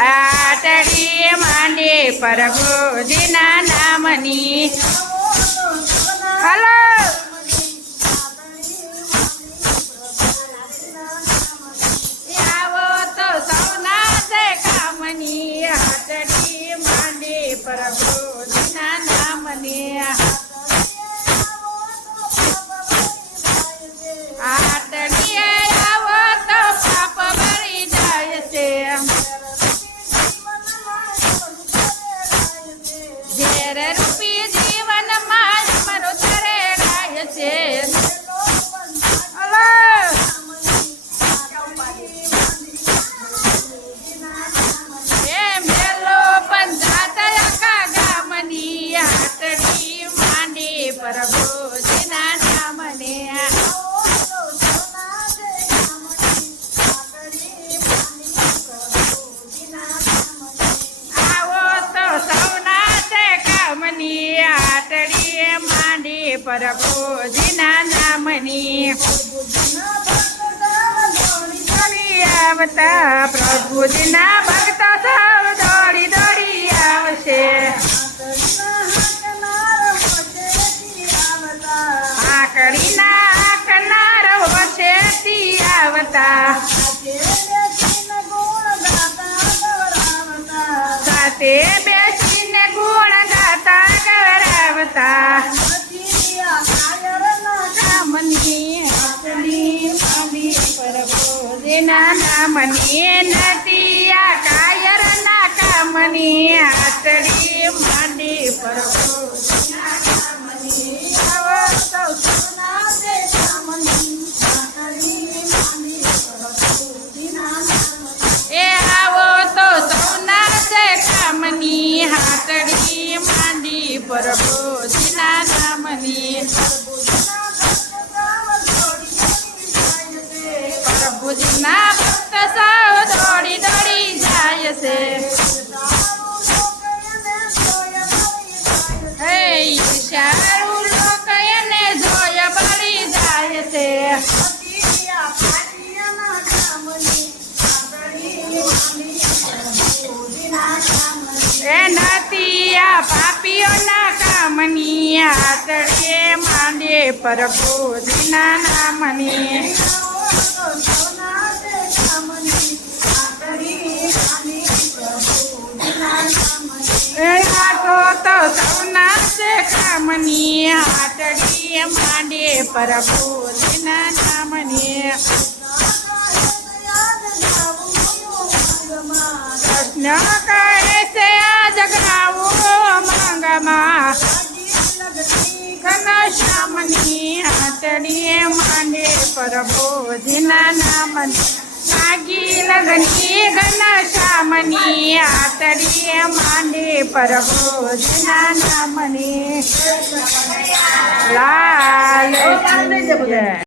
आटडी मांडे परगो दिना नामनी. हॅलो. यावत सवनाच मांडे परगो दिना नामनी. आ માંડી પ્રભુજીના નામને આવો તો સૌના છે કામની આટડી માંડી પ્રભુજીના નામની આવતા પ્રભુજીના ભક્ત સૌ આકડીના આકનાર વસેથી આવતા. સાથે બેસીને ગુણ ગાતા ગવરાવતા નામની નદી આ કાયરના કામની આટલી ઈશારું લોક એને જોય જાય છે. એ નથી પાપીઓના કામની આતડે માંડે પ્રભુજીના નામની. होत सवनाचे कामनी हातडी मांडे परभू नामनी. कृष्ण करेसे जगरावो मांगमा. घनश्यामनी हातडी मांडे परभू नामनी. ઘનશ્યામની આતડીએ માંડે પ્રભુજીના નામની નાગી લગની ઘનશ્યામની આતડીએ માંડે પ્રભુજીના નામની લાલ જય